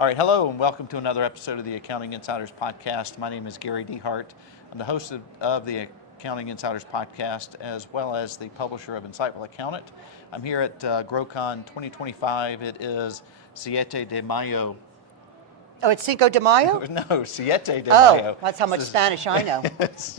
All right, hello and welcome to another episode of the Accounting Insiders Podcast. My name is Gary DeHart. I'm the host of the Accounting Insiders Podcast, as well as the publisher of Insightful Accountant. I'm here at GrowCon 2025. It is Siete de Mayo. Oh, it's Cinco de Mayo? No, Siete de Mayo. Oh, that's how much Spanish I know,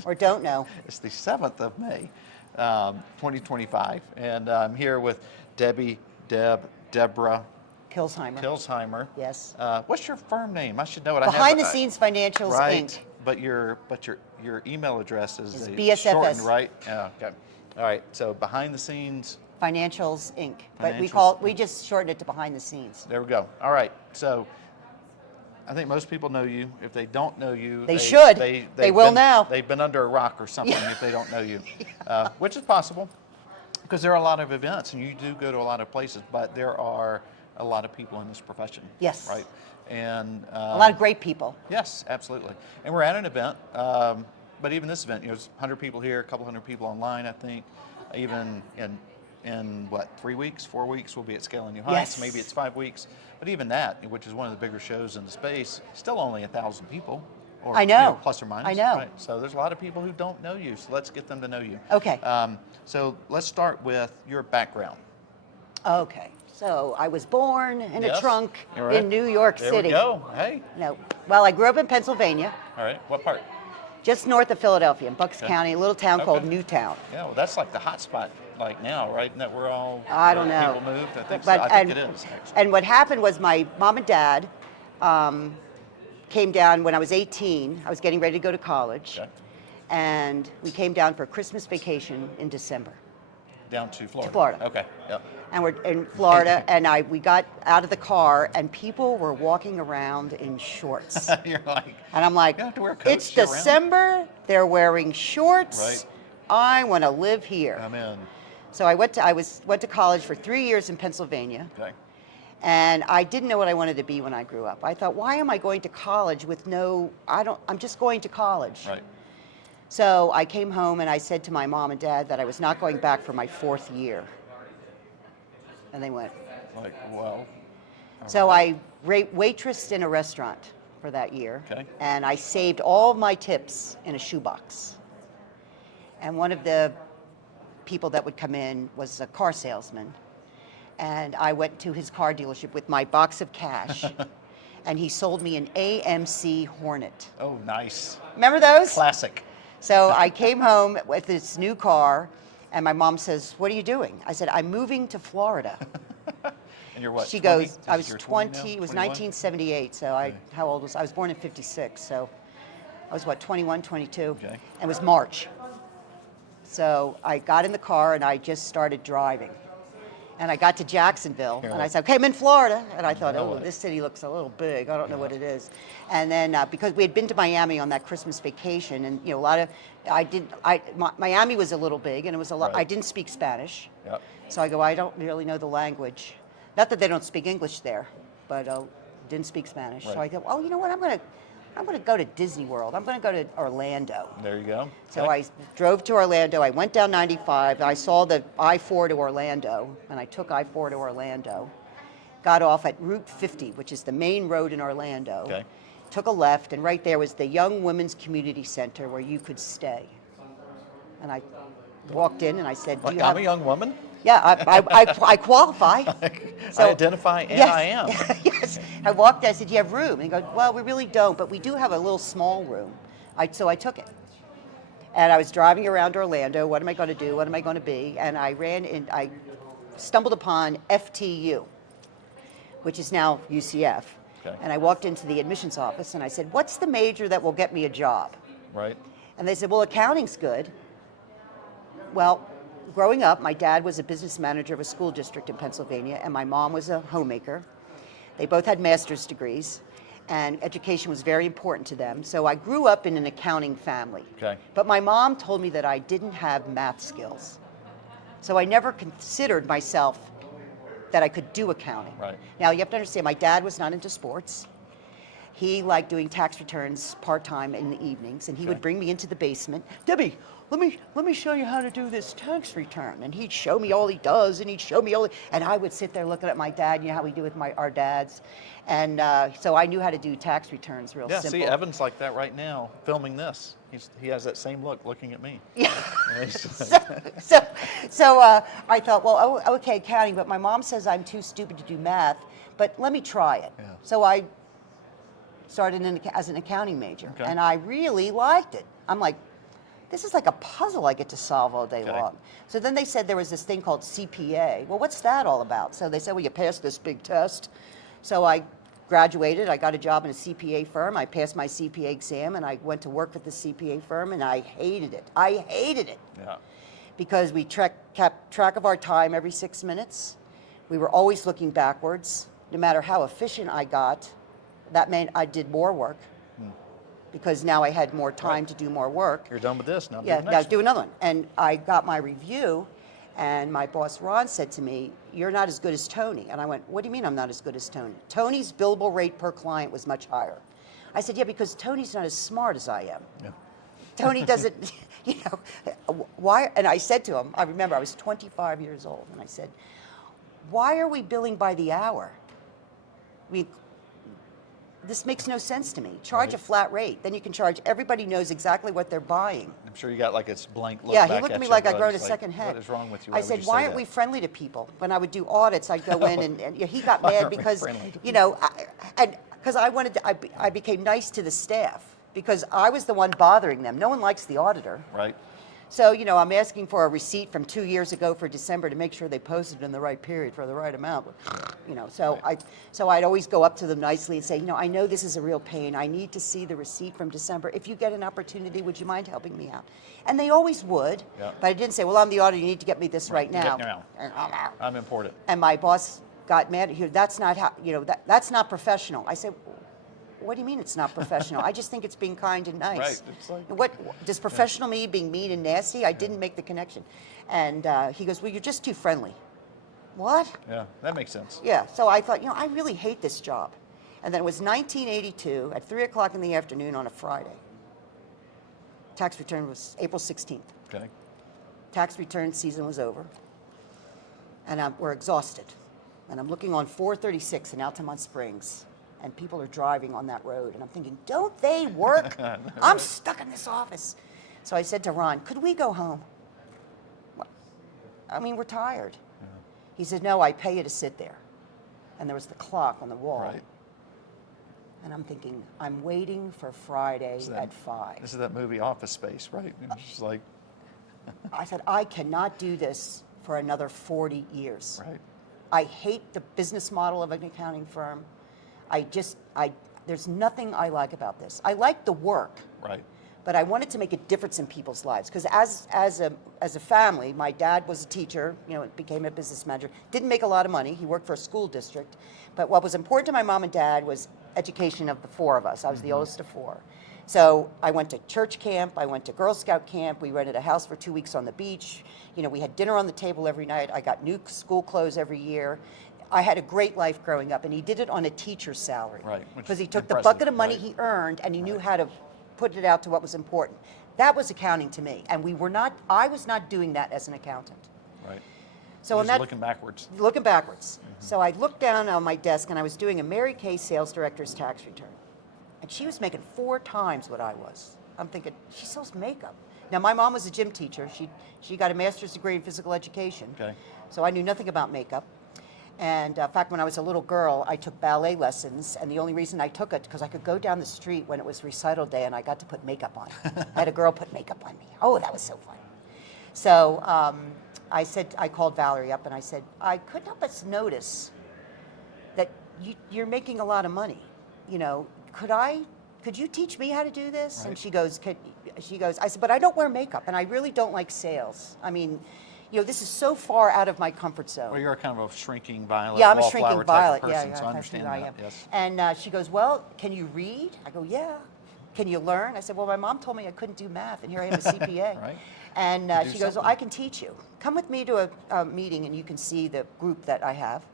or don't know. It's the 7th of May, 2025. And I'm here with Debra Kilsheimer. Yes. What's your firm name? I should know it. Behind the Scenes Financials, right, Inc. But your email address is BSFS. shortened, right? Yeah. Okay. All right. So Behind the Scenes Financials, Inc. But Financials. we just shortened it to Behind the Scenes. There we go. All right. So I think most people know you. If they don't know you, They should. They will now. They've been under a rock or something if they don't know you, which is possible because there are a lot of events and you do go to a lot of places, but there are a lot of people in this profession. Yes. Right. And a lot of great people. Yes, absolutely. And we're at an event, but even this event, there's 100 people here, a couple hundred people online, I think. Even in what, 3 weeks, 4 weeks, we'll be at Scale and New Heights. Yes. Maybe it's 5 weeks. But even that, which is one of the bigger shows in the space, still only 1,000 people. Or, I know. Plus or minus. I know. Right? So there's a lot of people who don't know you. So let's get them to know you. Okay. So let's start with your background. Okay. So I was born in a trunk Right. in New York There City. we go. Hey. No. Well, I grew up in Pennsylvania, All right. What part? just north of Philadelphia, in Bucks County, a little town called Newtown. Yeah, well, that's like the hot spot like now, right? That we're all I don't know. People moved. I think, But- so. I think it is. Actually. And what happened was my mom and dad came down when I was 18. I was getting ready to go to college. Okay. And we came down for a Christmas vacation in December. Down to Florida. To Florida. Okay. Yep. And we're in Florida, and we got out of the car, and people were walking around in shorts. You're like, And I'm like, you have to wear coats it's year-round?" December, they're wearing shorts. Right. I want to live here. I'm in. So I went to college for 3 years in Pennsylvania. Okay. And I didn't know what I wanted to be when I grew up. I thought, why am I going to college with I'm just going to college. Right. So I came home and I said to my mom and dad that I was not going back for my 4th year. And they went. Like, well. So I waitressed in a restaurant for that year. Okay. And I saved all of my tips in a shoebox. And one of the people that would come in was a car salesman. And I went to his car dealership with my box of cash. And he sold me an AMC Hornet. Oh, nice. Remember those? Classic. So I came home with this new car, and my mom says, "What are you doing?" I said, "I'm moving to Florida." And you're what? She 20? goes, "I was You're 20. 20 now? It was 21? 1978. So how old was I? Was born in '56. So I was 21, 22. Okay. And it was March. So I got in the car and I just started driving. And I got to Jacksonville, You're and like, I said, "Okay, I'm in Florida." And I thought, know "Oh, it. this city looks a little big. I don't know what it is." And then because we had been to Miami on that Christmas vacation, and a lot of, Miami was a little big, and it was a lot. Right. I didn't speak Spanish, Yep. so I go, I don't really know the language. Not that they don't speak English there, but didn't speak Spanish. So I Right. go, "Oh, you know what? I'm going to go to Disney World. I'm going to go to Orlando." There you go. So Okay. I drove to Orlando. I went down 95. I saw the I-4 to Orlando, and I took I-4 to Orlando. Got off at Route 50, which is the main road in Orlando. Okay. Took a left, and right there was the Young Women's Community Center where you could stay. And I walked in, and I said, "Do Like, you have?" I'm a young woman. Yeah, I qualify. I identify and yes, I am. Yes. I walked in, I said, "Do you have room?" And he goes, "Well, we really don't, but we do have a little small room." So I took it. And I was driving around Orlando. What am I going to do? What am I going to be? And I stumbled upon FTU, which is now UCF. Okay. And I walked into the admissions office and I said, "What's the major that will get me a job?" Right. And they said, "Well, accounting's good." Well, growing up, my dad was a business manager of a school district in Pennsylvania, and my mom was a homemaker. They both had master's degrees, and education was very important to them. So I grew up in an accounting family. Okay. But my mom told me that I didn't have math skills. So I never considered myself that I could do accounting. Right. Now, you have to understand, my dad was not into sports. He liked doing tax returns part-time in the evenings, and he would bring me into the basement. Debbie, let me show you how to do this tax return. And he'd show me all he does, and he'd show me and I would sit there looking at my dad, you know how we do with our dads. And so I knew how to do tax returns real simple. See, Evan's like that right now, filming this. He has that same look looking at me. Yeah. So I thought, well, okay, accounting, but my mom says I'm too stupid to do math, but let me try it. Yeah. So I started as an accounting major, and I really liked it. I'm like, this is like a puzzle I get to solve all day long. So then they said there was this thing called CPA. Well, what's that all about? So they said, well, you passed this big test. So I graduated, I got a job in a CPA firm, I passed my CPA exam, and I went to work with the CPA firm, and I hated it. I hated it. Yeah. Because we kept track of our time every 6 minutes. We were always looking backwards. No matter how efficient I got, that meant I did more work. Because now I had more time to do more work. You're done with this, now do Yeah, the next now one. do another one. And I got my review, and my boss Ron said to me, "You're not as good as Tony." And I went, "What do you mean I'm not as good as Tony?" Tony's billable rate per client was much higher. I said, "Yeah, because Tony's not as smart as I am." Yeah. Tony doesn't, you know, why? And I said to him, I remember I was 25 years old, and I said, "Why are we billing by the hour? I mean, this makes no sense to me. Charge a flat rate. Then you can charge, everybody knows exactly what they're buying." I'm sure you got like a blank look Yeah, back he looked at me you, like I'd but grown a it's like, second head. What is wrong with you? I would said, you "Why say aren't that?" we friendly to people?" When I would do audits, I'd go in, and he got Why mad aren't we because, friendly to you know, because I wanted to, I became nice to the staff because I was the one bothering them. No one likes the auditor. Right. So, you know, I'm asking for a receipt from 2 years ago for December to make sure they posted in the right period for the right amount. You know, so I'd always go up to them nicely and say, "You know, I know this is a real pain. I need to see the receipt from December. If you get an opportunity, would you mind helping me out?" And they always would. Yeah. But I didn't say, "Well, I'm the auditor. You need to get me this right now." Get now. I'm important. And my boss got mad at you. "That's not how, you know, that's not professional." I said, "What do you mean it's not professional? I just think it's being kind and nice." Right. It's like, What does professional mean? Being mean and nasty? I didn't make the connection. And he goes, "Well, you're just too friendly." What? yeah, that makes sense. Yeah. So I thought, you know, I really hate this job. And then it was 1982 at 3 o'clock in the afternoon on a Friday. Tax return was April 16th. Okay. Tax return season was over. And we're exhausted. And I'm looking on 436 in Altamont Springs. And people are driving on that road. And I'm thinking, don't they work? I'm stuck in this office. So I said to Ron, "Could we go home? Well, I mean, we're tired." Yeah. He said, "No, I pay you to sit there." And there was the clock on the wall. Right. And I'm thinking, I'm waiting for Friday at 5. This is that movie Office Space, right? It's just like, I said, I cannot do this for another 40 years. right. I hate the business model of an accounting firm. There's nothing I like about this. I like the work, Right. but I wanted to make a difference in people's lives. Because as a family, my dad was a teacher, you know, became a business manager, didn't make a lot of money. He worked for a school district. But what was important to my mom and dad was education of the four of us. I was the oldest of four. So I went to church camp, I went to Girl Scout camp, we rented a house for 2 weeks on the beach. You know, we had dinner on the table every night. I got new school clothes every year. I had a great life growing up, and he did it on a teacher's salary. Right, which Because he is took the impressive, bucket of money right. he earned, and he knew how to put it out to what was important. That was accounting to me, and I was not doing that as an accountant. Right. So You're in just that, looking backwards. looking backwards. So I looked down on my desk, and I was doing a Mary Kay sales director's tax return. And she was making 4 times what I was. I'm thinking, she sells makeup. Now, my mom was a gym teacher. She got a master's degree in physical education. Okay. So I knew nothing about makeup. And in fact, when I was a little girl, I took ballet lessons. And the only reason I took it, because I could go down the street when it was recital day and I got to put makeup on. I had a girl put makeup on me. Oh, that was so fun. So I called Valerie up and I said, I couldn't help but notice that you're making a lot of money. You know, could you teach me how to do this? Right. And she goes, I said, but I don't wear makeup and I really don't like sales. I mean, you know, this is so far out of my comfort zone. Well, you're kind of a shrinking violet, Yeah, I'm a wallflower shrinking type of violet. person, Yeah, so I that's understand who I that. am. Yes. And she goes, well, can you read? I go, yeah. Can you learn? I said, well, my mom told me I couldn't do math, and here I am a CPA. Right. And You do she goes, well, something. I can teach you. Come with me to a meeting, and you can see the group that I have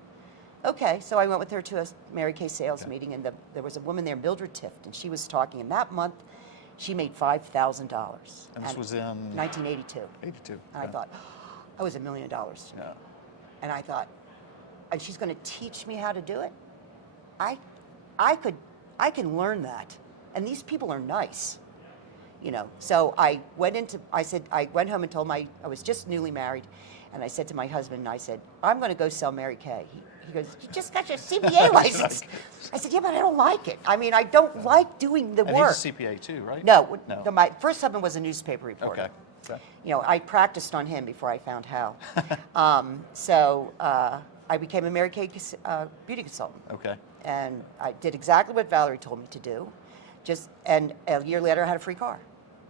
Okay, so I went with her to a Mary Kay sales meeting, and there was a woman there, Mildred Tift, and she was talking, and that month she made $5,000. And this was in 1982. 82. And I thought, that was $1 million to me. Yeah. And I thought, and she's going to teach me how to do it? I can learn that. And these people are nice. You know, so I went home and told I was just newly married, and I said to my husband, and I said, I'm going to go sell Mary Kay. He goes, you just got your CPA license. I said, yeah, but I don't like it. I mean, I don't like doing the work. He's a CPA too, right? No, my first husband was a newspaper reporter. Okay. You know, I practiced on him before I found Hal. I became a Mary Kay beauty consultant. Okay. And I did exactly what Valerie told me to do. And a year later, I had a free car.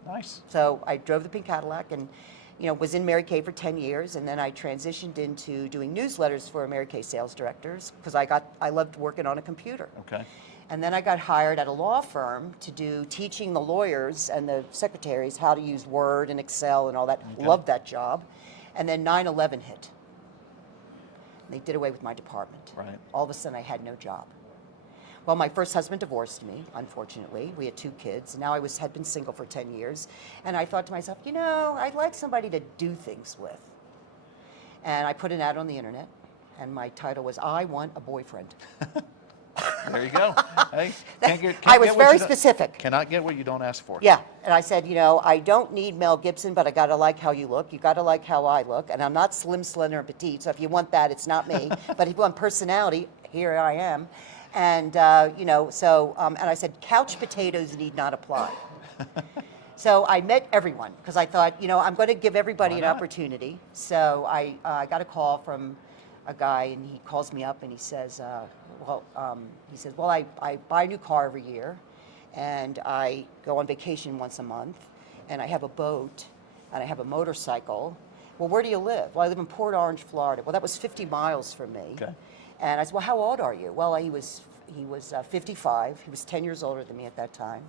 Nice. So I drove the pink Cadillac and, you know, was in Mary Kay for 10 years. And then I transitioned into doing newsletters for Mary Kay sales directors because I loved working on a computer. Okay. And then I got hired at a law firm to do teaching the lawyers and the secretaries how to use Word and Excel and all that. Okay. Loved that job. And then 9/11 hit. They did away with my department. Right. All of a sudden, I had no job. Well, my first husband divorced me, unfortunately. We had 2 kids. And now I had been single for 10 years. And I thought to myself, you know, I'd like somebody to do things with. And I put an ad on the internet, and my title was, I Want a Boyfriend. There you go. Hey, I was very specific. Cannot get what you don't ask for. Yeah, and I said, you know, I don't need Mel Gibson, but I got to like how you look. You got to like how I look. And I'm not slim, slender, and petite, so if you want that, it's not me. But if you want personality, here I am. And, you know, so, and I said, couch potatoes need not apply. So I met everyone, because I thought, you know, I'm going to give everybody an opportunity. So I got a call from a guy, and he calls me up, and he says, well, I buy a new car every year, and I go on vacation once a month, and I have a boat, and I have a motorcycle. Well, where do you live? Well, I live in Port Orange, Florida. Well, that was 50 miles from me. Okay. And I said, well, how old are you? Well, he was 55. He was 10 years older than me at that time.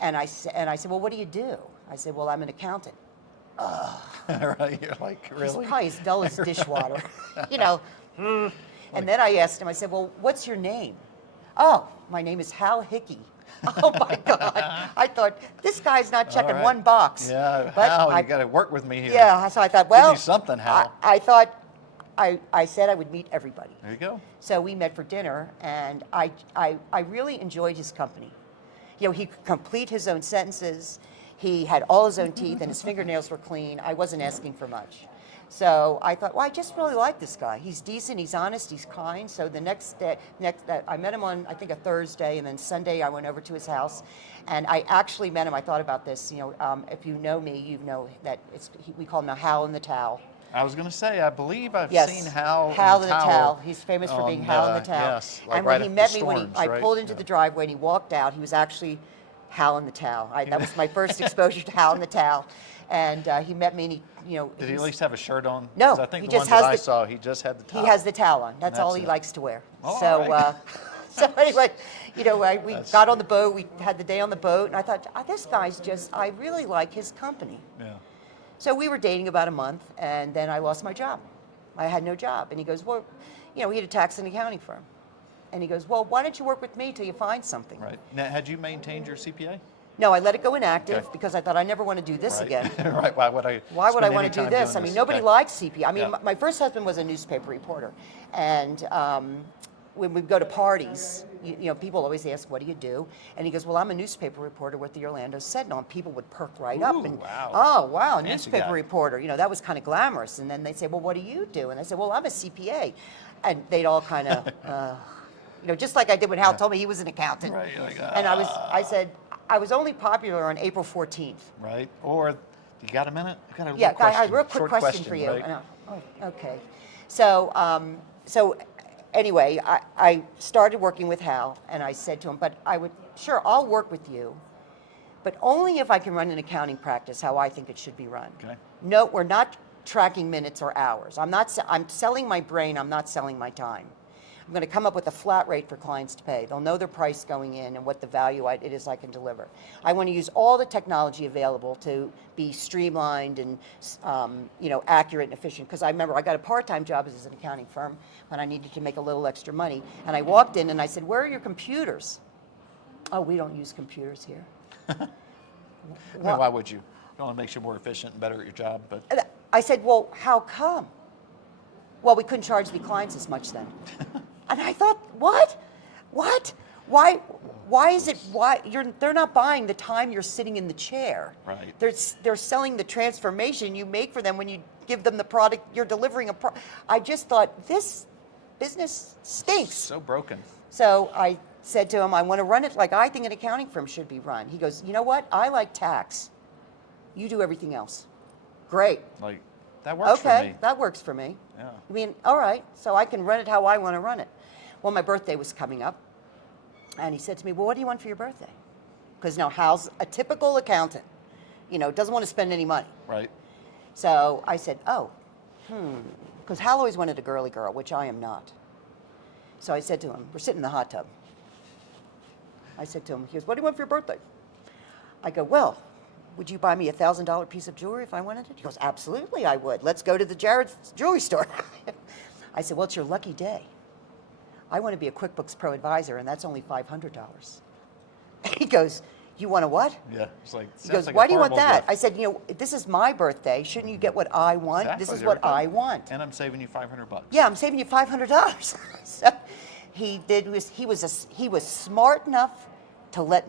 And I said, well, what do you do? I said, well, I'm an accountant. Right, you're like, really? He's probably as dull as dishwater, you know. And then I asked him, I said, well, what's your name? Oh, my name is Hal Hickey. Oh my God. I thought, this guy's not checking one box. Yeah, but Hal, you got to work with me here. Yeah, so I thought, well, give me something, Hal. I thought, I said I would meet everybody. There you go. So we met for dinner, and I really enjoyed his company. You know, he could complete his own sentences. He had all his own teeth, and his fingernails were clean. I wasn't asking for much. So I thought, well, I just really like this guy. He's decent, he's honest, he's kind. So the next day, I met him on, I think, a Thursday, and then Sunday I went over to his house. And I actually met him. I thought about this. You know, if you know me, you know that we call him a Hal in the Towel. I was going to say, I believe I've seen Hal in the Towel. He's famous for being Hal in the Towel. Yes, like and right when he met me, storms, I pulled into the driveway and he walked out, he was actually Hal in the Towel. That was my first exposure to Hal in the Towel. And he met me, and he, you know. Did he at least have a shirt on? No. 'Cause I think he the just one that has I saw, he just had the towel. He has the towel on. That's all he it. likes to wear. All so, right. So anyway, you know, we got on the boat. We had the day on the boat, and I thought, this guy's I really like his company. Yeah. So we were dating about a month, and then I lost my job. I had no job. And he goes, well, you know, he had a tax and accounting firm. And he goes, well, why don't you work with me till you find something? Right. Now, had you maintained your CPA? No, I let it go inactive because I thought I never want to do this again. Right. Why would I want to do this? I mean, nobody likes CPA. I mean, my first husband was a newspaper reporter. And when we go to parties, you know, people always ask, what do you do? And he goes, well, I'm a newspaper reporter with the Orlando Sentinel. And people would perk right up. And, wow. Oh, wow, Fancy newspaper guy. reporter. You know, that was kind of glamorous. And then they'd say, well, what do you do? And I said, well, I'm a CPA. And they'd all kind of, you know, just like I did when Hal told me he was an accountant. Right. You're like, And I said, I was only popular on April 14th. Right. Or, you got a minute? I got a Yeah, question. I have a real quick Short question for you. Right? Okay. So, anyway, I started working with Hal, and I said to him, but sure, I'll work with you, but only if I can run an accounting practice how I think it should be run. Okay. No, we're not tracking minutes or hours. I'm selling my brain, I'm not selling my time. I'm going to come up with a flat rate for clients to pay. They'll know their price going in and what the value it is I can deliver. I want to use all the technology available to be streamlined and accurate and efficient. Because I remember I got a part-time job as an accounting firm when I needed to make a little extra money. And I walked in and I said, "Where are your computers?" "Oh, we don't use computers here." I mean, why would you? It only makes you more efficient and better at your job. But I said, "Well, how come?" "Well, we couldn't charge the clients as much then." And I thought, what? Why is it, they're not buying the time you're sitting in the chair. Right. They're selling the transformation you make for them when you give them the product, you're delivering I just thought, this business stinks. So broken. So I said to him, "I want to run it like I think an accounting firm should be run." He goes, "You know what? I like tax. You do everything else." "Great." Like, that works for me. Okay, that works for me. Yeah. I mean, all right, so I can run it how I want to run it. Well, my birthday was coming up, and he said to me, "Well, what do you want for your birthday?" Because now Hal's a typical accountant, doesn't want to spend any money. Right. So I said, because Hal always wanted a girly girl, which I am not. So I said to him, we're sitting in the hot tub. I said to him, he goes, "What do you want for your birthday?" I go, "Well, would you buy me a $1,000 piece of jewelry if I wanted it?" He goes, "Absolutely, I would. Let's go to the Jared's jewelry store." I said, "Well, it's your lucky day. I want to be a QuickBooks Pro advisor, and that's only $500. He goes, "You want a what?" Yeah. It's like, He goes, sounds like a "Why do you want horrible that?" gift. I said, "This is my birthday. Shouldn't you get what I want? Exactly, This is there what we go. I want." And I'm saving you $500. Yeah, I'm saving you $500. So he was smart enough to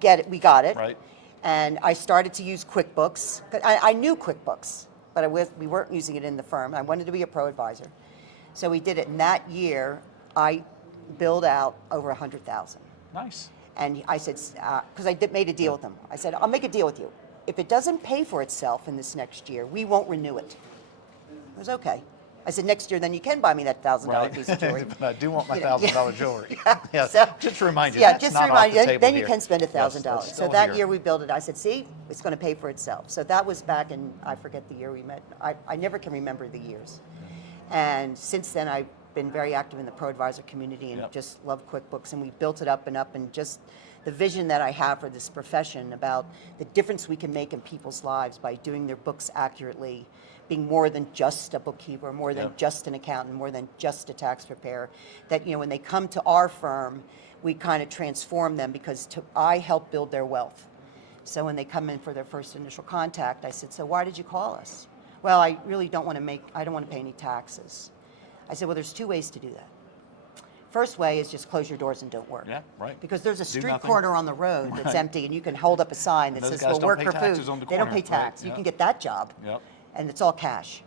get it. We got it. Right. And I started to use QuickBooks. I knew QuickBooks, but we weren't using it in the firm. I wanted to be a pro advisor. So we did it. And that year, I billed out over $100,000. Nice. And I said, because made a deal with them. I said, "I'll make a deal with you. If it doesn't pay for itself in this next year, we won't renew it." It was okay. I said, "Next year, then you can buy me that $1,000 piece of jewelry." But I do want my $1,000 jewelry. Yeah. So, just to remind you, Yeah, that's just not to remind off you, the table then you here. can spend Yes, $1,000. that's So still that here. year we built it. I said, "See, it's going to pay for itself." So that was back in, I forget the year we met. I never can remember the years. And since then, I've been very active in the pro advisor community and Yep. just love QuickBooks. And we built it up, and just the vision that I have for this profession about the difference we can make in people's lives by doing their books accurately, being more than just a bookkeeper, more than Yep. just an accountant, more than just a tax preparer. That when they come to our firm, we kind of transform them because I help build their wealth. So when they come in for their first initial contact, I said, "So why did you call us?" "Well, I really don't want to pay any taxes." I said, "Well, there's two ways to do that. First way is just close your doors and don't work." Yeah, right. Because there's a Do street nothing. corner on the road that's Right. empty, and you can hold up a sign that Those says, guys "We'll don't work pay for taxes food." on the They don't corner, pay tax. right, You yeah. can get that job. Yep. And it's all cash.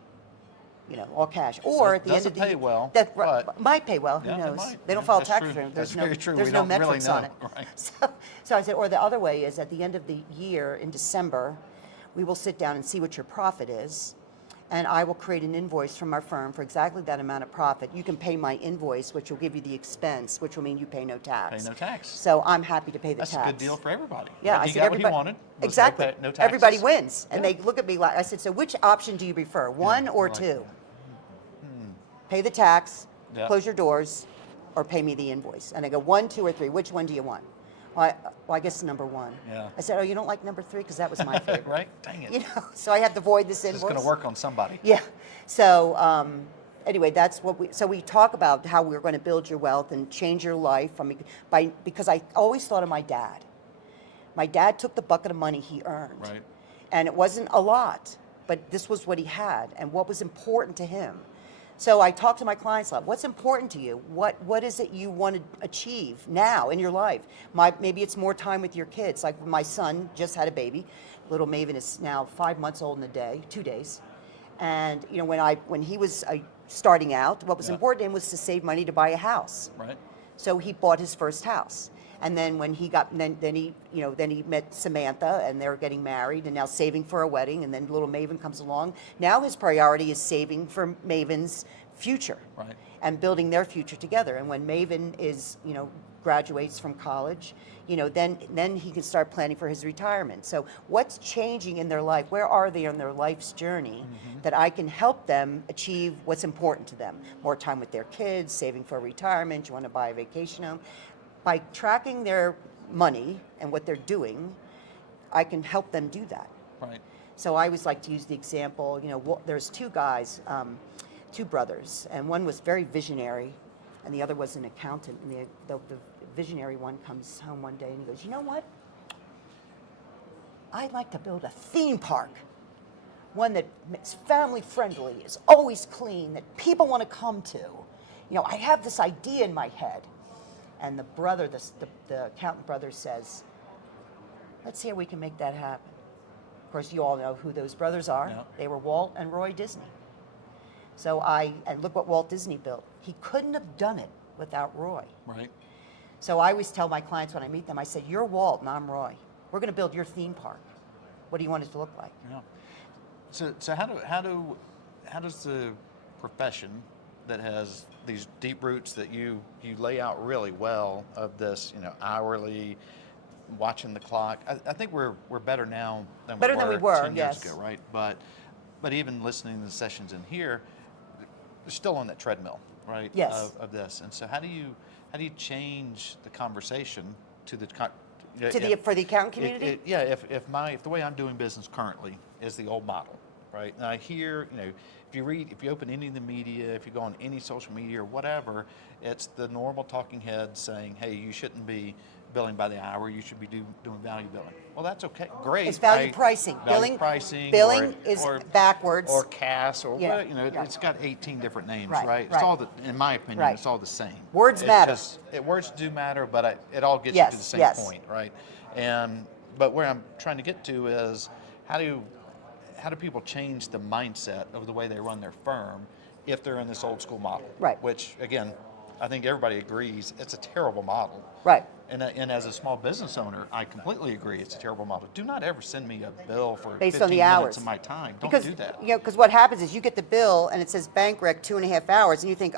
All cash. Or at the end Doesn't of the pay well, That but- might pay well. Who Yeah, it knows? might. They don't Yeah, file that's tax true. return. That's There's very true. There's We no don't really metrics on know. it. Right. So I said, or the other way is at the end of the year in December, we will sit down and see what your profit is, and I will create an invoice from our firm for exactly that amount of profit. You can pay my invoice, which will give you the expense, which will mean you pay no tax. Pay no tax. So I'm happy to pay the That's tax. a good deal for everybody. Yeah, Like, I he said got what he everybody wanted. was Exactly. No taxes. Everybody wins, and Yeah. they look at me like I said. So which option do you prefer, one or like- two? Pay the tax, Yeah. close your doors, or pay me the invoice. And I go 1, 2, or 3. Which one do you want? Well, I guess number 1. Yeah. I said, "Oh, you don't like number 3 because that was my favorite." Right? Dang it. So I had to void this It's invoice. going to work on somebody. Yeah. So anyway, that's what we talk about how we're going to build your wealth and change your life. Because I always thought of my dad. My dad took the bucket of money he earned. Right. And it wasn't a lot, but this was what he had and what was important to him. So I talk to my clients a lot. What's important to you? What is it you want to achieve now in your life? Maybe it's more time with your kids. Like my son just had a baby. Little Maven is now 5 months old in 2 days. And when he was starting out, what was Yeah. important to him was to save money to buy a house. Right. So he bought his first house. And then when he got, then he met Samantha, and they're getting married, and now saving for a wedding. And then little Maven comes along. Now his priority is saving for Maven's future, Right. and building their future together. And when Maven is, graduates from college, then he can start planning for his retirement. So what's changing in their life? Where are they on their life's journey that I can help them achieve what's important to them? More time with their kids, saving for retirement, you want to buy a vacation home. By tracking their money and what they're doing, I can help them do that. Right. So I always like to use the example, there's two guys, two brothers, and one was very visionary, and the other was an accountant. And the visionary one comes home one day and he goes, you know what? I'd like to build a theme park, one that's family friendly, is always clean, that people want to come to. I have this idea in my head. And the brother, the accountant brother says, let's see how we can make that happen. Of course, you all know who those brothers are. Yeah. They were Walt and Roy Disney. And look what Walt Disney built. He couldn't have done it without Roy. Right. So I always tell my clients when I meet them, I said, you're Walt and I'm Roy. We're going to build your theme park. What do you want it to look like? Yeah. So how does the profession that has these deep roots that you lay out really well of this, hourly, watching the clock. I think we're better now than we were 10 yes. years ago, right? But even listening to the sessions in here, we're still on that treadmill, right? Yes. Of this, and so how do you change the conversation to the for the accountant community? If the way I'm doing business currently is the old model, right? And I hear, if you open any of the media, if you go on any social media or whatever, it's the normal talking heads saying, hey, you shouldn't be billing by the hour, you should be doing value billing. Well, that's okay, great. It's value pricing. Value pricing. Billing is backwards. Or CAS, or Yeah. it's got 18 different names, Right, right? It's right. all, in my opinion, Right. it's all the same. Words matter. Words do matter, but it all gets Yes, you to the same yes. point, right? But where I'm trying to get to is how do people change the mindset of the way they run their firm if they're in this old school model? Right. Which, again, I think everybody agrees it's a terrible model. Right. And as a small business owner, I completely agree it's a terrible model. Do not ever send me a bill for Based 15 on the minutes hours. of my time. Don't Because, do that. because what happens is you get the bill and it says bank rec 2.5 hours, and you think,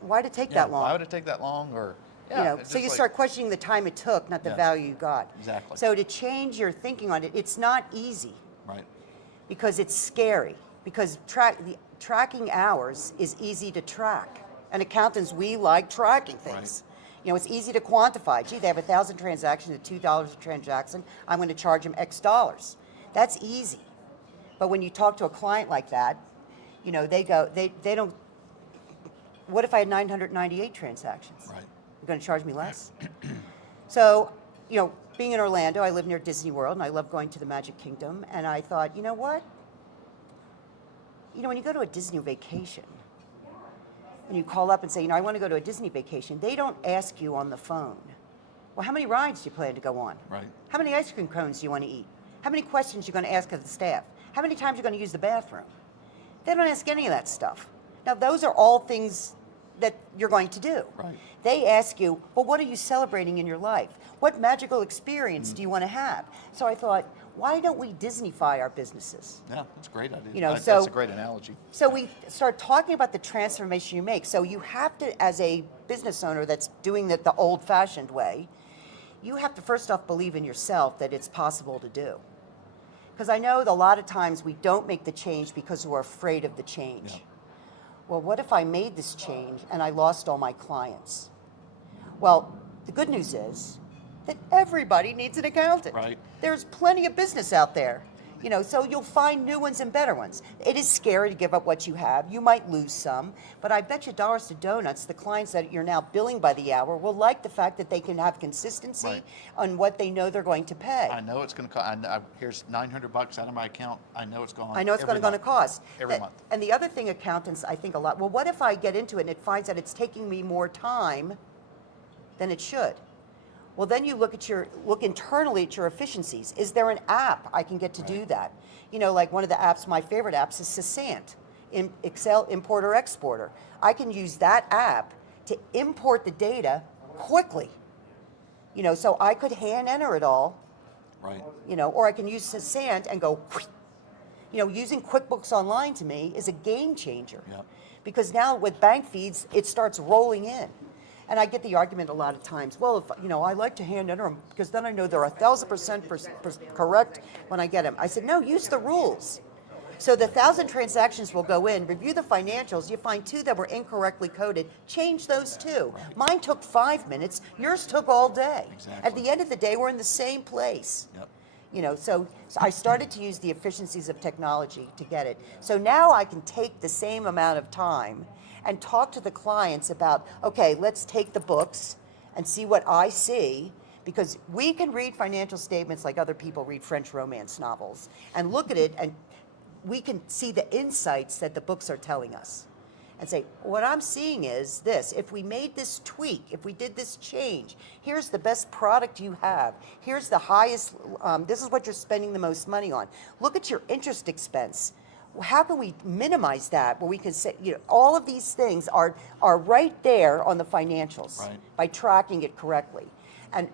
why did it take that long? Why would it take that long? Or it's So you just start questioning the time it took, not the Yes. value you got. Exactly. So to change your thinking on it, it's not easy right. because it's scary. Because tracking hours is easy to track. And accountants, we like tracking things. It's easy to quantify. Gee, they have 1,000 transactions at $2 a transaction. I'm going to charge them X dollars. That's easy. But when you talk to a client like that, they don't. What if I had 998 transactions? Right. You're going to charge me less? So, being in Orlando, I live near Disney World, and I love going to the Magic Kingdom. And I thought, you know what? When you go to a Disney vacation, and you call up and say, I want to go to a Disney vacation, they don't ask you on the phone, well, how many rides do you plan to go on? Right. How many ice cream cones do you want to eat? How many questions are you going to ask of the staff? How many times are you going to use the bathroom? They don't ask any of that stuff. Now, those are all things that you're going to do. Right. They ask you, well, what are you celebrating in your life? What magical experience do you want to have? So I thought, why don't we Disneyfy our businesses? Yeah, that's a great idea. So that's a great analogy. So we start talking about the transformation you make. So you have to, as a business owner that's doing it the old-fashioned way, you have to first off believe in yourself that it's possible to do. Because I know that a lot of times we don't make the change because we're afraid of the change. Yeah. Well, what if I made this change and I lost all my clients? Well, the good news is that everybody needs an accountant. Right. There's plenty of business out there. So you'll find new ones and better ones. It is scary to give up what you have. You might lose some, but I bet you dollars to donuts, the clients that you're now billing by the hour will like the fact that they can have consistency Right. on what they know they're going to pay. I know it's going to cost. Here's $900 out of my account. I know it's gone. I know it's going to cost. Every month. And the other thing accountants, I think a lot, well, what if I get into it and it finds that it's taking me more time than it should? Well, then you look internally at your efficiencies. Is there an app I can get to do that? Like one of the apps, my favorite apps is Cessant, in Excel Importer Exporter. I can use that app to import the data quickly. So I could hand enter it all, Right. or I can use Cessant and go, using QuickBooks Online to me is a game changer. Yep. Because now with bank feeds, it starts rolling in. And I get the argument a lot of times, well, if, I like to hand enter them because then I know they're 1,000% correct when I get them. I said, no, use the rules. So the 1,000 transactions will go in, review the financials, you find 2 that were incorrectly coded, change those 2. Right. Mine took 5 minutes, yours took all day. Exactly. At the end of the day, we're in the same place. Yep. So I started to use the efficiencies of technology to get it. So now I can take the same amount of time and talk to the clients about, okay, let's take the books and see what I see, because we can read financial statements like other people read French romance novels and look at it, and we can see the insights that the books are telling us and say, what I'm seeing is this: if we made this tweak, if we did this change, here's the best product you have, here's the highest, this is what you're spending the most money on. Look at your interest expense. How can we minimize that, where we can say, all of these things are right there on the financials, Right. by tracking it correctly. And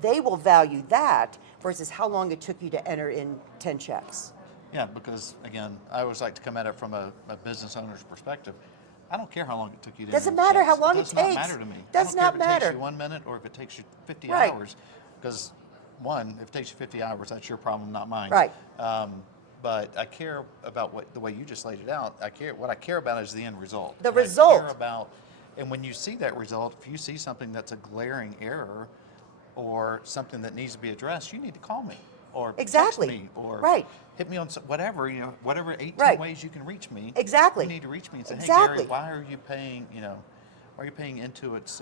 they will value that versus how long it took you to enter in 10 checks. Yeah, because again, I always like to come at it from a business owner's perspective. I don't care how long it took you to Doesn't enter matter checks. how long it does not takes. matter to me. Does I don't not care if it matter. takes you 1 minute or if it takes you 50 Right. hours. Because one, if it takes you 50 hours, that's your problem, not mine. Right. But I care about the way you just laid it out. What I care about is the end result. The And I result. care about, and when you see that result, if you see something that's a glaring error or something that needs to be addressed, you need to call me or Exactly. text me or Right. hit me on whatever, whatever 18 Right. ways you can reach me. Exactly. You need to reach me and say, hey, Exactly. Gary, why are you paying Intuit's,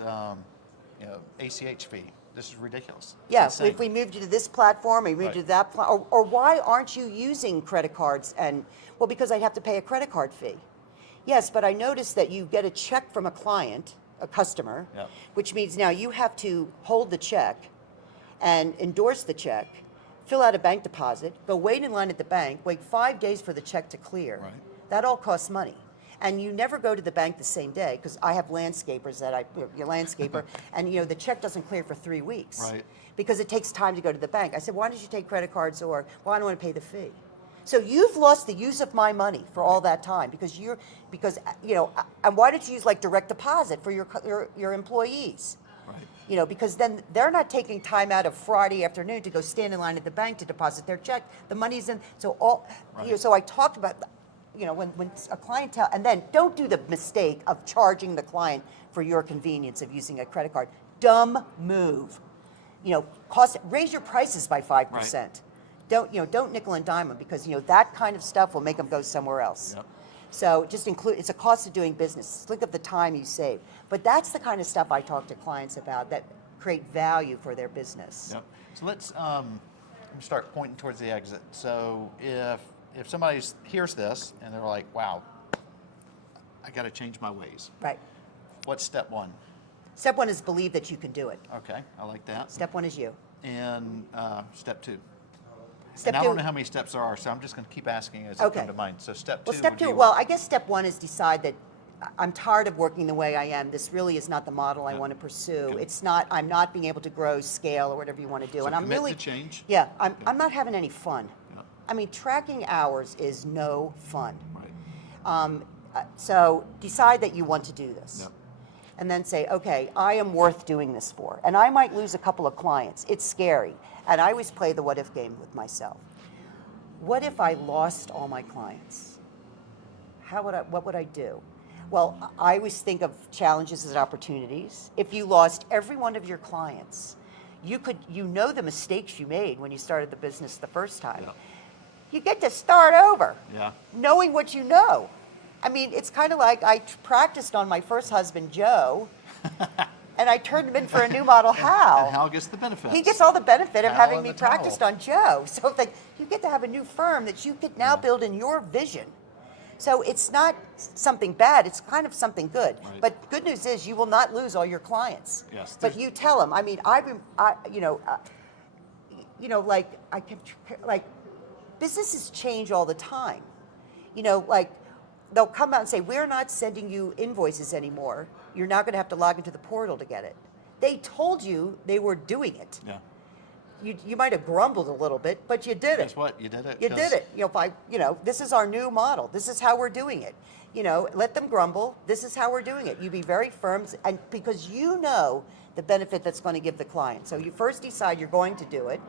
ACH fee? This is ridiculous. It's Yeah, insane. if we moved you to this platform, we moved Right. you to that platform, or why aren't you using credit cards? And, well, because I'd have to pay a credit card fee. Yes, but I noticed that you get a check from a client, a customer, Yep. which means now you have to hold the check and endorse the check, fill out a bank deposit, go wait in line at the bank, wait 5 days for the check to clear. Right. That all costs money. And you never go to the bank the same day, because I have landscapers your landscaper, and the check doesn't clear for 3 weeks. Right. Because it takes time to go to the bank. I said, why don't you take credit cards, or, well, I don't want to pay the fee. So you've lost the use of my money for all that time, and why don't you use like direct deposit for your employees? Right. Because then they're not taking time out of Friday afternoon to go stand in line at the bank to deposit their check. The money's in, Right. so I talked about, when a client and then don't do the mistake of charging the client for your convenience of using a credit card. Dumb move. Raise your prices by 5%. Right. Don't nickel and dime them, because that kind of stuff will make them go somewhere else. Yep. So just it's a cost of doing business. Think of the time you save. But that's the kind of stuff I talk to clients about that create value for their business. Yep. So let's start pointing towards the exit. So if somebody hears this and they're like, wow, I got to change my ways. Right. What's step one? Step 1 is believe that you can do it. Okay, I like that. Step 1 is you. And step 2. Step And I 2. don't know how many steps there are, so I'm just going to keep asking as they Okay. come to mind. So step 2. Well, step 2. Well, I guess step 1 is decide that I'm tired of working the way I am. This really is not the model I Yeah. want to pursue. Okay. It's not. I'm not being able to grow, scale, or whatever you want to do. So and I'm commit really to change. Yeah. Okay. I'm not having any fun. Yeah. I mean, tracking hours is no fun. Right. So decide that you want to do this. Yep. And then say, okay, I am worth doing this for. And I might lose a couple of clients. It's scary. And I always play the what if game with myself. What if I lost all my clients? What would I do? Well, I always think of challenges as opportunities. If you lost every one of your clients, you know the mistakes you made when you started the business the first time. Yeah. You get to start over, Yeah. knowing what you know. I mean, it's kind of like I practiced on my first husband, Joe, and I turned him in for a new model, Hal. And Hal gets the benefits. He gets all the benefit of Hal having and me the towel. practiced on Joe. So it's like you get to have a new firm that you could now build in your vision. So it's not something bad, it's kind of something good. Right. But good news is you will not lose all your clients. Yes. But you tell them, I mean, businesses change all the time. They'll come out and say, we're not sending you invoices anymore. You're not going to have to log into the portal to get it. They told you they were doing it. Yeah. You might have grumbled a little bit, but you did it. Guess what? You did it. You did it. This is our new model. This is how we're doing it. let them grumble. This is how we're doing it. You be very firm, and because you know the benefit that's going to give the client. So you first decide you're going to do it,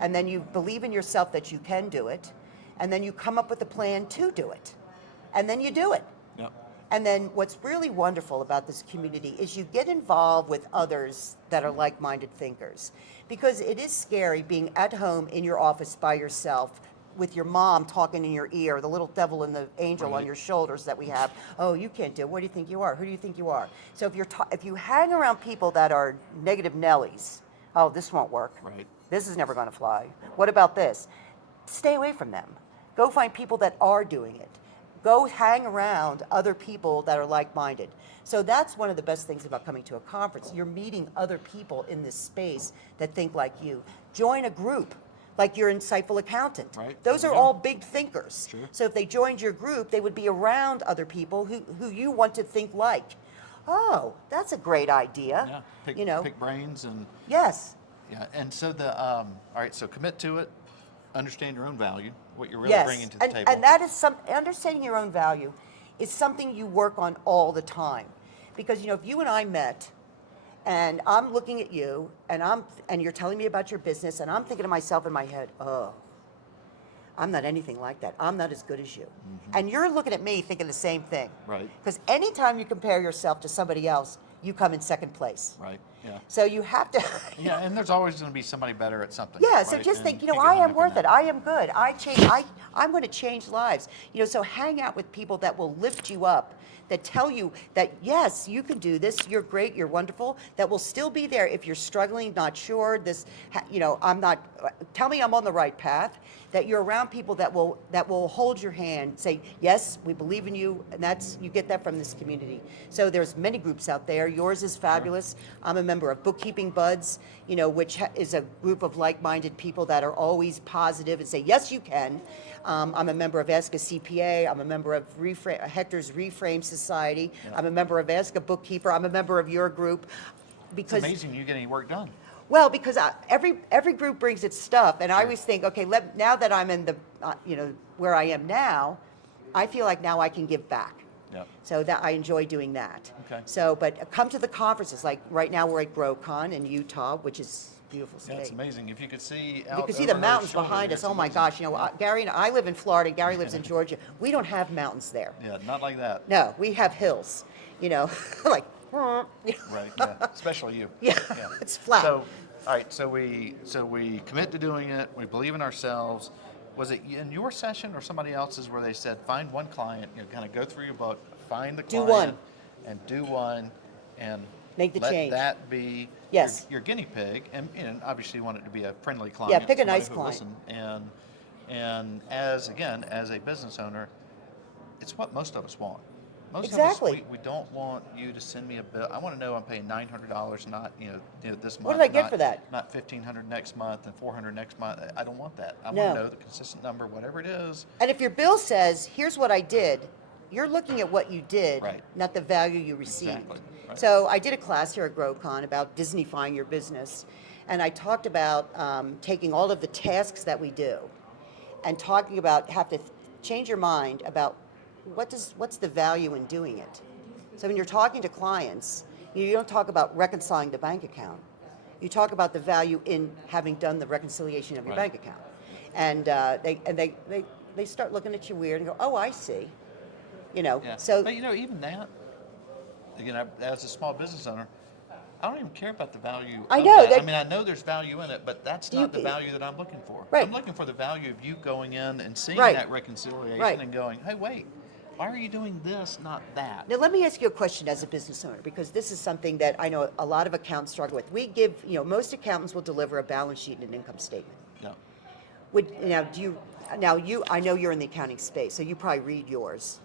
and then you believe in yourself that you can do it, and then you come up with a plan to do it, and then you do it. Yep. And then what's really wonderful about this community is you get involved with others that are like-minded thinkers, because it is scary being at home in your office by yourself with your mom talking in your ear, the little devil and the angel on your shoulders that we have. Oh, you can't do it. What do you think you are? Who do you think you are? So if you hang around people that are negative Nellies, oh, this won't work. Right. This is never going to fly. What about this? Stay away from them. Go find people that are doing it. Go hang around other people that are like-minded. So that's one of the best things about coming to a conference. You're meeting other people in this space that think like you. Join a group, like your Insightful Accountant. Right. Those are all big thinkers. Sure. So if they joined your group, they would be around other people who you want to think like. Oh, that's a great idea. Yeah. Pick brains and. Yes. Yeah. And so all right. So commit to it. Understand your own value. What you're really Yes. bringing to the table. And that is understanding your own value is something you work on all the time, because if you and I met, and I'm looking at you, and you're telling me about your business, and I'm thinking to myself in my head, oh, I'm not anything like that. I'm not as good as you. Mm-hmm. And you're looking at me thinking the same thing. Right. Because anytime you compare yourself to somebody else, you come in second place. Right. Yeah. So you have to. Yeah, and there's always going to be somebody better at something. Yeah, so right? just And think, keep I am looking worth at it. I am good. I'm going to change lives. So hang out with people that will lift you up, that tell you that, yes, you can do this. You're great. You're wonderful. That will still be there if you're struggling, not sure. Tell me I'm on the right path. That you're around people that will hold your hand, say, yes, we believe in you, and you get that from this community. So there's many groups out there. Yours is fabulous. I'm a member of Bookkeeping Buds, which is a group of like-minded people that are always positive and say, yes, you can. I'm a member of Ask a CPA. I'm a member of Hector's Reframe Society. Yeah. I'm a member of Ask a Bookkeeper. I'm a member of your group. Because it's amazing you get any work done. Well, because every group brings its stuff, and I always think, okay, now that I'm in the, where I am now, I feel like now I can give back. Yep. So that I enjoy doing that. Okay. So, but come to the conferences. Like right now, we're at GrowCon in Utah, which is a beautiful state. Yeah, it's amazing. If you could see you can see the mountains behind us. Oh my gosh! Gary and I live in Florida. Gary lives in Georgia. We don't have mountains there. Yeah, not like that. No, we have hills. Like. Right. Yeah. Especially you. Yeah. It's flat. So, all right. So we commit to doing it. We believe in ourselves. Was it in your session or somebody else's where they said find one client, kind of go through your book, find the client, do one, and make the let change. That be your guinea pig, and obviously you want it to be a friendly client. Yeah, pick a nice client. And as a business owner, it's what most of us want. Most exactly. of us, we don't want you to send me a bill. I want to know I'm paying $900, not this month. What did I get for that? Not $1,500 next month and $400 next month. I don't want that. I No. want to know the consistent number, whatever it is. And if your bill says, "Here's what I did," you're looking at what you did, right. not the value you received. Exactly. Right. So I did a class here at GrowCon about Disneyfying your business, and I talked about taking all of the tasks that we do, and talking about have to change your mind about what's the value in doing it. So when you're talking to clients, you don't talk about reconciling the bank account. You talk about the value in having done the reconciliation of your bank account, and they start looking at you weird and go, "Oh, I see," Yeah. So, but even that, as a small business owner, I don't even care about the value. I know that. I mean, I know there's value in it, but that's not the value that I'm looking for. Right. I'm looking for the value of you going in and seeing Right. that reconciliation Right. and going, "Hey, wait. Why are you doing this, not that?" Now, let me ask you a question as a business owner, because this is something that I know a lot of accountants struggle with. We give, most accountants will deliver a balance sheet and an income statement. No. I know you're in the accounting space, so you probably read yours.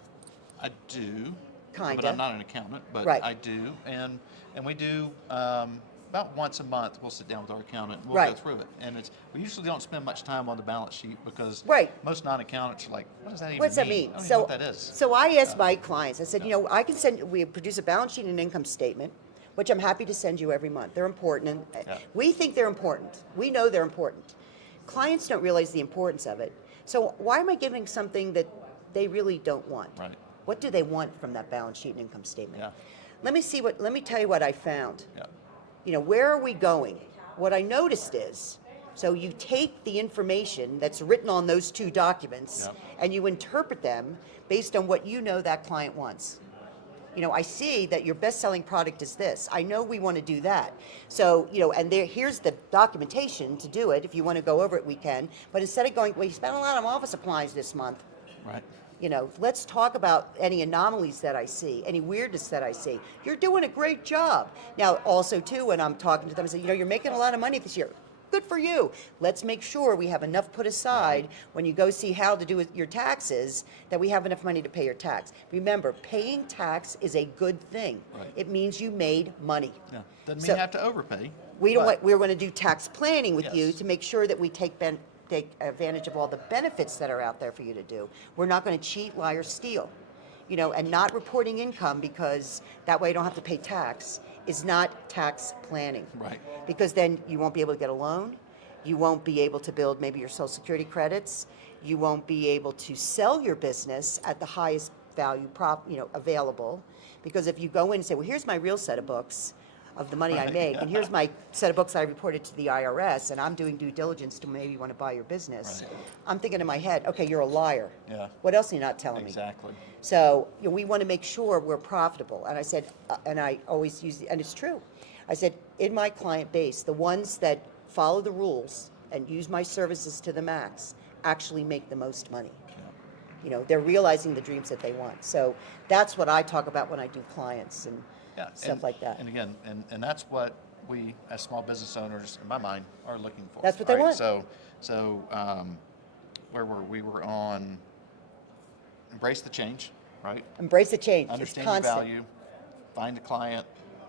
I do. Kinda. But I'm not an accountant, but Right. I do. And we do, about once a month, we'll sit down with our accountant and we'll Right. go through it. And we usually don't spend much time on the balance sheet because Right. most non-accountants are like, what does that even mean? What's that mean? I don't even know what that is. So I asked my clients, I said, I can we produce a balance sheet and income statement, which I'm happy to send you every month. They're important. And we think they're important. We know they're important. Clients don't realize the importance of it. So why am I giving something that they really don't want? Right. What do they want from that balance sheet and income statement? Yeah. Let me tell you what I found. Yeah. Where are we going? What I noticed is, so you take the information that's written on those two documents and you interpret them based on what you know that client wants. I see that your best-selling product is this. I know we want to do that. So, and here's the documentation to do it. If you want to go over it, we can. But instead of going, well, you spent a lot on office supplies this month. Right. Let's talk about any anomalies that I see, any weirdness that I see. You're doing a great job. Now, also, too, when I'm talking to them, I say, you're making a lot of money this year. Good for you. Let's make sure we have enough put aside when you go see how to do with your taxes, that we have enough money to pay your tax. Remember, paying tax is a good thing. Right. It means you made money. Yeah. Doesn't mean you have to overpay. We're going to do tax planning with you to make sure that we take advantage of all the benefits that are out there for you to do. We're not going to cheat, lie, or steal. And not reporting income because that way you don't have to pay tax is not tax planning. Right. Because then you won't be able to get a loan, you won't be able to build maybe your Social Security credits, you won't be able to sell your business at the highest value available. Because if you go in and say, well, here's my real set of books of the money I make, and here's my set of books I reported to the IRS, and I'm doing due diligence to maybe want to buy your business. Right. I'm thinking in my head, okay, you're a liar. Yeah. What else are you not telling me? Exactly. So we want to make sure we're profitable. And I said, and I always use, and it's true. I said, in my client base, the ones that follow the rules and use my services to the max actually make the most money. Yeah. They're realizing the dreams that they want. So that's what I talk about when I do clients and stuff like that. And again, and that's what we as small business owners, in my mind, are looking for. That's what they want. So where were we? We were on embrace the change, right? Embrace the change. Understand your value, find a client,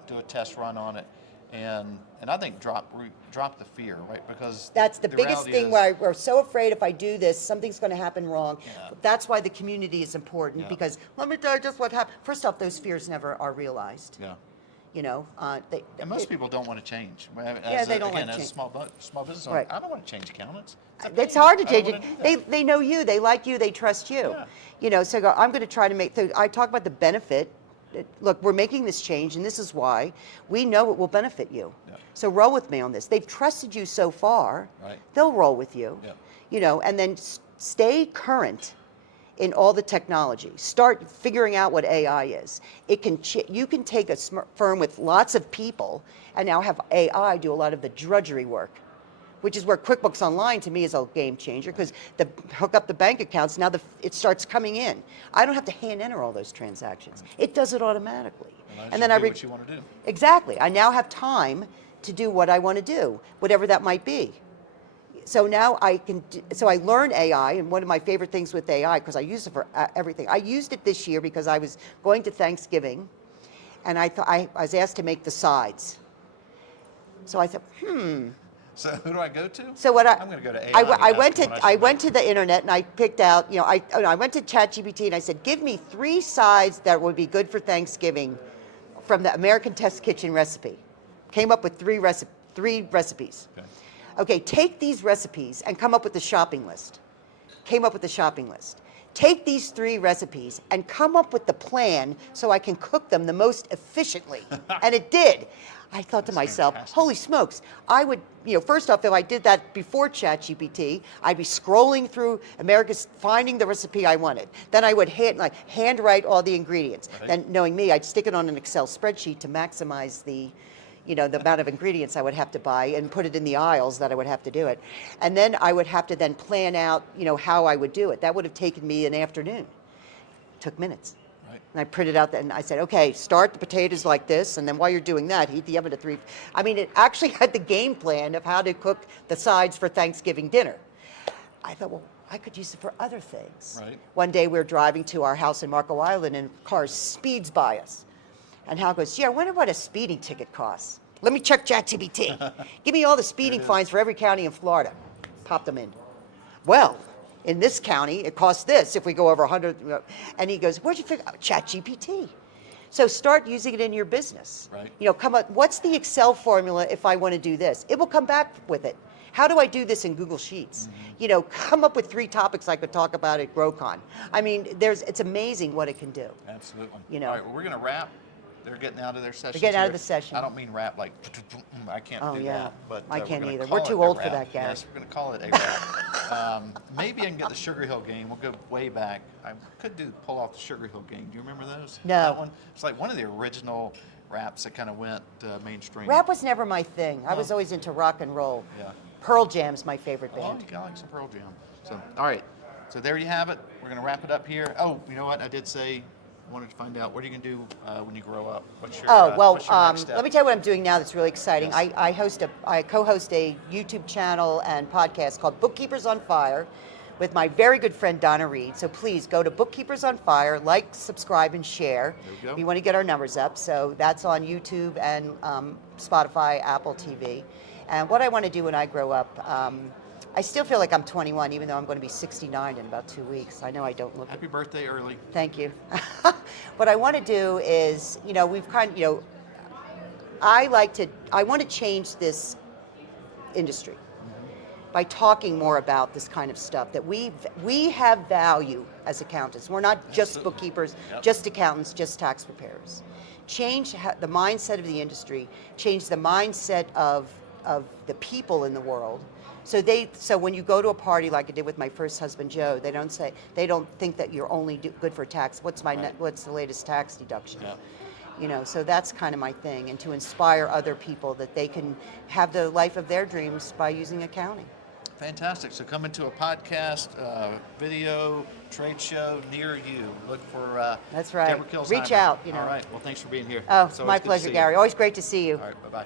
do a test run on it, and I think drop the fear, right? Because that's the biggest thing where we're so afraid if I do this, something's going to happen wrong. Yeah. That's why the community is important because let me tell you just what happened. First off, those fears never are realized. Yeah. And most people don't want to change. They don't want to change. As a small business owner, I don't want to change accountants. It's hard to change it. They know you, they like you, they trust you. Yeah. So I'm going to try to make. I talk about the benefit. Look, we're making this change, and this is why. We know it will benefit you. Yeah. So roll with me on this. They've trusted you so far. Right. They'll roll with you. Yeah. And then stay current in all the technology. Start figuring out what AI is. You can take a firm with lots of people and now have AI do a lot of the drudgery work, which is where QuickBooks Online to me is a game changer because hook up the bank accounts, now it starts coming in. I don't have to hand enter all those transactions. Right. It does it automatically. And then what you want to do. Exactly. I now have time to do what I want to do, whatever that might be. So now I learned AI, and one of my favorite things with AI, because I use it for everything. I used it this year because I was going to Thanksgiving, and I was asked to make the sides. So I thought, So who do I go to? So I'm going to go to AI. I went to the internet and I picked out, I went to ChatGPT and I said, give me 3 sides that would be good for Thanksgiving from the American Test Kitchen recipe. Came up with 3 recipes. Okay, take these recipes and come up with a shopping list. Came up with a shopping list. Take these 3 recipes and come up with the plan so I can cook them the most efficiently. And it did. I thought to myself, fantastic. Holy smokes, I would, first off, if I did that before ChatGPT, I'd be scrolling through America's, finding the recipe I wanted. Then I would handwrite all the ingredients. Right. Then knowing me, I'd stick it on an Excel spreadsheet to maximize the amount of ingredients I would have to buy and put it in the aisles that I would have to do it. And then I would have to then plan out, how I would do it. That would have taken me an afternoon. It took minutes. Right. And I printed out and I said, okay, start the potatoes like this, and then while you're doing that, heat the oven to 3. I mean, it actually had the game plan of how to cook the sides for Thanksgiving dinner. I thought, well, I could use it for other things. Right. One day we were driving to our house in Marco Island, and a car speeds by us. And Hal goes, gee, I wonder what a speeding ticket costs. Let me check ChatGPT. Give me all the speeding fines for every county in Florida. Pop them in. Well, in this county, it costs this if we go over 100. And he goes, where'd you figure out? ChatGPT. So start using it in your business. Right. You know, come up, what's the Excel formula if I want to do this? It will come back with it. How do I do this in Google Sheets? You know, come up with 3 topics I could talk about at GrowCon. I mean, it's amazing what it can do. Absolutely. You know. All right, well, we're going to wrap. They're getting out of their session. They're getting out of the session. I don't mean rap like, I can't Oh, do yeah. that. But I we're can't gonna either. call We're too it a old for rap. that, Gary. Yes, we're going to call it a rap. Maybe I can get the Sugar Hill game. We'll go way back. I could pull off the Sugar Hill game. Do you remember those? No. That one? It's like one of the original raps that kind of went mainstream. Rap was never my thing. I No. was always into rock and roll. Yeah. Pearl Jam's my favorite Oh, band. you got like some Pearl Jam. So, all right. So there you have it. We're going to wrap it up here. Oh, you know what? I did say, wanted to find out, what are you going to do when you grow up? What's your, what's your next step? Let me tell you what I'm doing now that's really exciting. Yes. I co-host a YouTube channel and podcast called Bookkeepers on Fire with my very good friend Donna Reed. So please go to Bookkeepers on Fire, like, subscribe, and share. There you go. We want to get our numbers up. So that's on YouTube and Spotify, Apple TV. And what I want to do when I grow up, I still feel like I'm 21, even though I'm going to be 69 in about 2 weeks. I know I don't look. Happy birthday early. Thank you. What I want to do is, you know, I want to change this industry by talking more about this kind of stuff, that we have value as accountants. We're not just Absolutely. bookkeepers, Yep. just accountants, just tax preparers. Change the mindset of the industry, change the mindset of the people in the world. So when you go to a party like I did with my first husband Joe, they don't think that you're only good for tax. What's the latest tax deduction? Yeah. You know, so that's kind of my thing, and to inspire other people that they can have the life of their dreams by using accounting. Fantastic. So come into a podcast, video, trade show near you. Look for That's right. Debra Kilsheimer. Reach out, you know. All right. Well, thanks for being here. Oh, It's always my good to pleasure, see you. Gary. Always great to see you. All right. Bye-bye.